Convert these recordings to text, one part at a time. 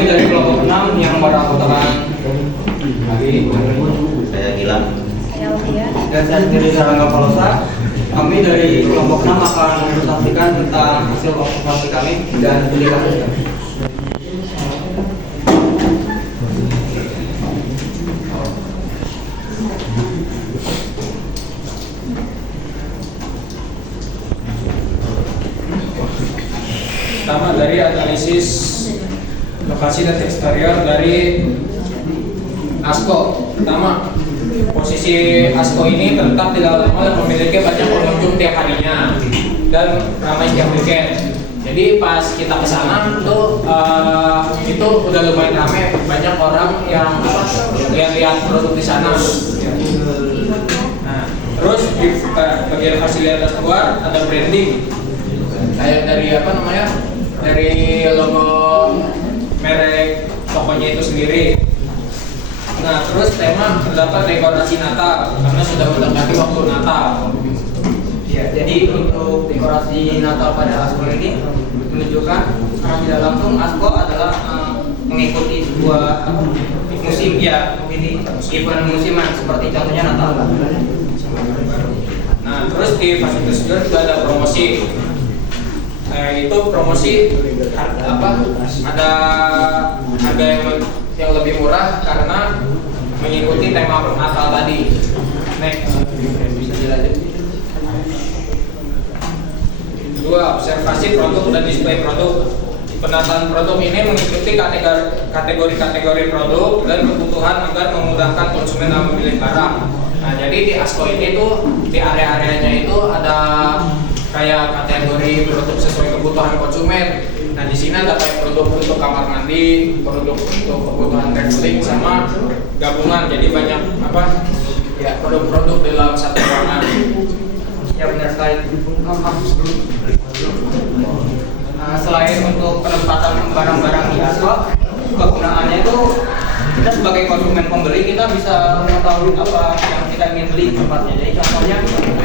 Kami dari kelompok 6 yang beranggotakan Saya Gilang. Saya Aulia. dan saya sendiri Sarangga Palosa. Kami dari kelompok 6 akan mempresentasikan tentang hasil observasi kami dan studi kasus kami. Pertama dari analisis lokasi dan eksterior dari ASKO. Pertama, posisi ASKO ini terletak di dalam mall yang memiliki banyak pengunjung tiap harinya dan ramai setiap weekend. Jadi pas kita ke sana tuh itu udah lumayan ramai, banyak orang yang lihat produk di sana. Nah, terus di bagian fasilitas luar ada branding kayak dari dari logo merek tokonya itu sendiri. Nah, terus tema terdapat dekorasi Natal karena sudah mendekati waktu Natal. Ya, jadi untuk dekorasi Natal pada ASKO ini menunjukkan secara tidak langsung ASKO adalah mengikuti sebuah musim, ya, ini event musiman seperti contohnya Natal. Nah, terus di fasilitas juga ada promosi. Itu promosi ada harga yang lebih murah karena mengikuti tema Natal tadi. Next, bisa dilanjut. Dua, observasi produk dan display produk. Penataan produk ini mengikuti kategori produk dan kebutuhan agar memudahkan konsumen dalam memilih barang. Nah, jadi di ASKO ini tuh di area-areanya itu ada kayak kategori produk sesuai kebutuhan konsumen. Nah, di sini ada kayak produk untuk kamar mandi, produk untuk kebutuhan traveling sama gabungan. Jadi banyak produk-produk dalam satu ruangan. Ya, benar sekali. Selain untuk penempatan barang-barang di ASKO, kegunaannya itu kita sebagai konsumen pembeli kita bisa mengetahui apa yang kita ingin beli tempatnya. Jadi contohnya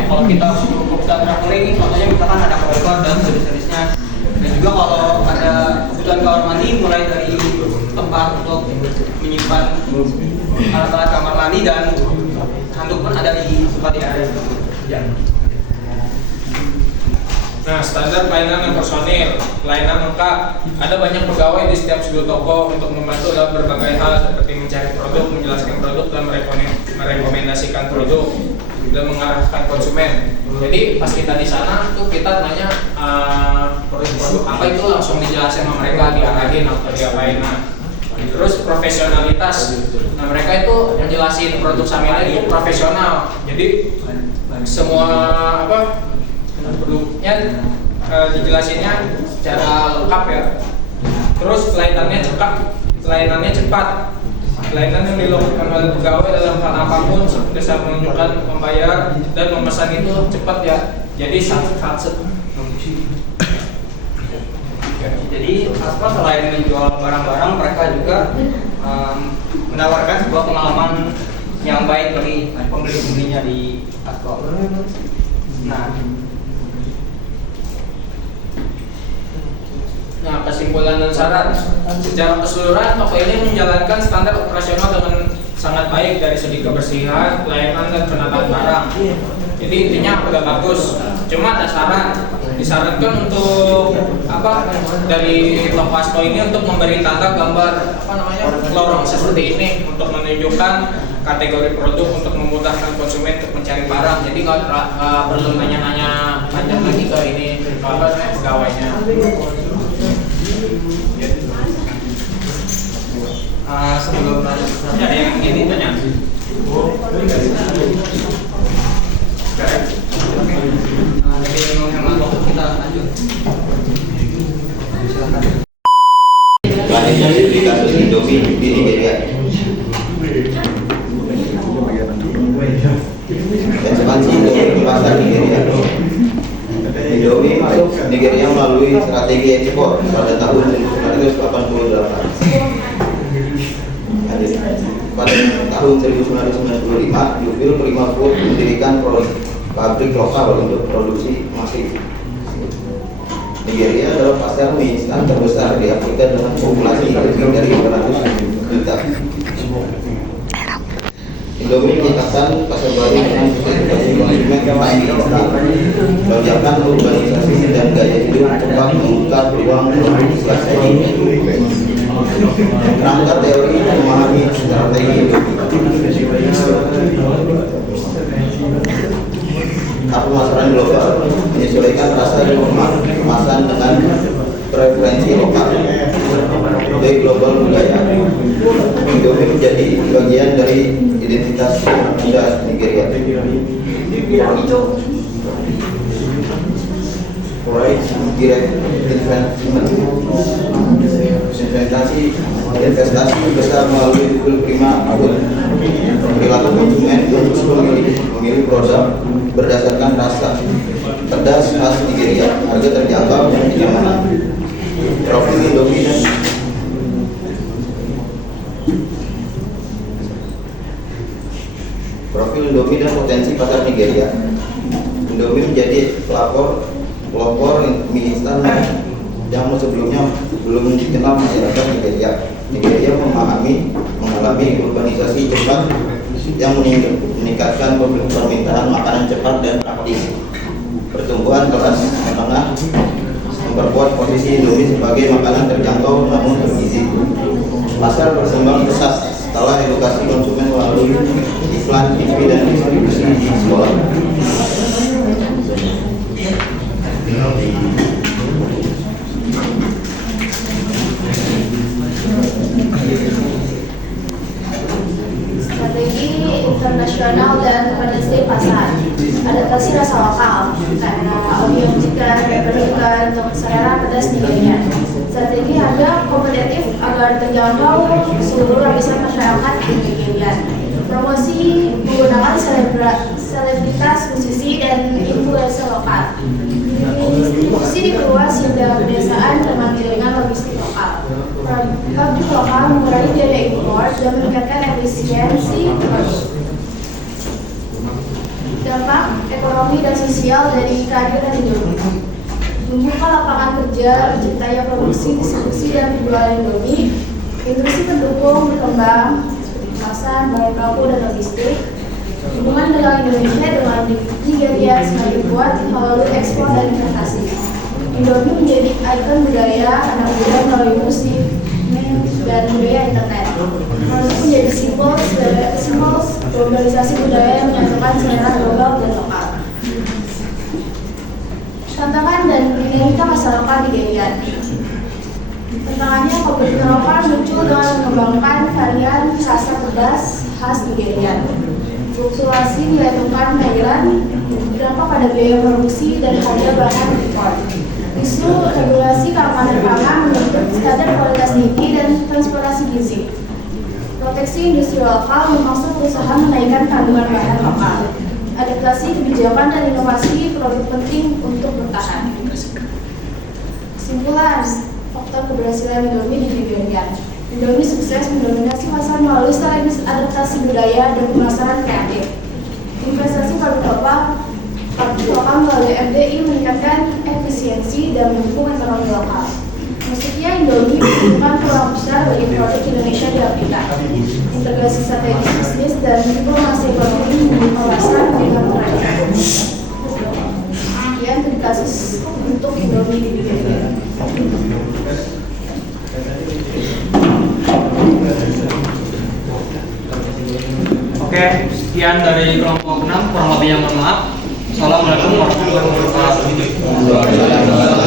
kalau kita kebutuhan traveling, contohnya misalkan ada koper dan sejenisnya. Dan juga kalau ada kebutuhan kamar mandi, mulai dari tempat untuk menyimpan alat-alat kamar mandi dan handuk pun ada di tempat yang ada. Ya. Nah, standar pelayanan dan personil, pelayanan lengkap. Ada banyak pegawai di setiap sudut toko untuk membantu dalam berbagai hal seperti mencari produk, menjelaskan produk, dan merekomendasikan produk dan mengarahkan konsumen. Jadi pas kita di sana tuh kita nanya produk apa itu langsung dijelasin sama mereka, diarahin atau diapain. Nah, terus profesionalitas. Nah, mereka itu menjelasin produk Samyang itu profesional. Jadi semua produknya dijelasinnya secara lengkap ya. Terus pelayanannya cepat. Pelayanan yang dilakukan oleh pegawai dalam hal apapun seperti saat menunjukkan, membayar dan memesan itu cepat ya. Jadi satset. Jadi ASKO selain menjual barang-barang, mereka juga menawarkan sebuah pengalaman yang baik bagi pembeli-pembelinya di ASKO. Nah, kesimpulan dan saran. Secara keseluruhan, toko ini menjalankan standar operasional dengan sangat baik dari segi kebersihan, pelayanan, dan penataan barang. Jadi intinya udah bagus. Cuma ada saran. Disarankan untuk dari toko ASKO ini untuk memberi tanda gambar lorong seperti ini untuk menunjukkan kategori produk untuk memudahkan konsumen untuk mencari barang. Jadi nggak perlu nanya-nanya panjang lagi ke ini pegawainya. Sebelum lanjut, ada yang ingin ditanya? Jadi menghemat waktu kita lanjut. Selanjutnya studi kasus Indomie di Nigeria. Ekspansi Indomie ke pasar Nigeria. Indomie masuk Nigeria melalui strategi ekspor pada tahun 1988. Pada tahun 1995, Jufil Prima Food mendirikan pabrik lokal untuk produksi masif. Nigeria adalah pasar mie instan terbesar di Afrika dengan populasi lebih dari 200 juta. Indomie menyatakan pasar baru dengan edukasi konsumen mie instan. Lonjakan urbanisasi dan gaya hidup cepat membuka peluang strategi. Kerangka teori memahami strategi Indomie. Pemasaran global menyesuaikan rasa kemasan dengan preferensi lokal. Dari global budaya, Indomie menjadi bagian dari identitas muda Nigeria. Direct investasi besar melalui Google Prima Output. Perilaku konsumen untuk memilih produk berdasarkan rasa pedas khas Nigeria, harga terjangkau dan kenyamanan. Profil Indomie dan potensi pasar Nigeria. Indomie menjadi pelopor mie instan yang sebelumnya belum dikenal masyarakat Nigeria. Nigeria mengalami urbanisasi cepat yang meningkatkan permintaan makanan cepat dan praktis. Pertumbuhan kelas menengah memperkuat posisi Indomie sebagai makanan terjangkau namun bergizi. Pasar berkembang pesat setelah edukasi konsumen melalui iklan, TV, dan distribusi di sekolah. Strategi internasional dan penetrasi pasar. Adaptasi rasa lokal karena audio musikan diperlukan untuk selera pedas Nigeria. Strategi harga kompetitif agar terjangkau seluruh lapisan masyarakat di Nigeria. Promosi menggunakan selebritas, musisi, dan influencer lokal. Distribusi diperluas hingga pedesaan dengan jaringan logistik lokal. Pabrik lokal mengurangi biaya impor dan meningkatkan efisiensi produk. Dampak ekonomi dan sosial dari kehadiran Indomie. Membuka lapangan kerja, terciptanya produksi, distribusi, dan penjualan Indomie. Industri pendukung berkembang seperti kemasan, bahan baku, dan logistik. Hubungan dagang Indonesia dengan Nigeria semakin kuat melalui ekspor dan investasi. Indomie menjadi ikon budaya anak muda melalui musik, dan budaya internet. Produk menjadi simbol globalisasi budaya yang menyatukan selera global dan lokal. Tantangan dan dinamika masyarakat Nigeria. Tantangannya, kompetitor lokal muncul dengan mengembangkan varian rasa pedas khas Nigeria. Fluktuasi nilai tukar Thailand berdampak pada biaya produksi dan harga bahan impor. Isu regulasi keamanan pangan menuntut standar kualitas tinggi dan transportasi gizi. Proteksi industri lokal memaksa perusahaan menaikkan kandungan bahan lokal. Adaptasi kebijakan dan inovasi produk penting untuk bertahan. Kesimpulan, faktor keberhasilan Indomie di Nigeria. Indomie sukses mendominasi pasar melalui strategis adaptasi budaya dan pemasaran kreatif. Investasi produk lokal melalui FDI meningkatkan efisiensi dan mendukung ekonomi lokal. Maksudnya Indomie membuka peluang besar bagi produk Indonesia di Afrika. Integrasi strategis bisnis dan diplomasi ekonomi membuka pasar dengan mereka. Sekian studi kasus untuk Indomie di Nigeria. Oke, sekian dari kelompok 6, kurang lebih yang mohon maaf. Assalamualaikum warahmatullahi wabarakatuh.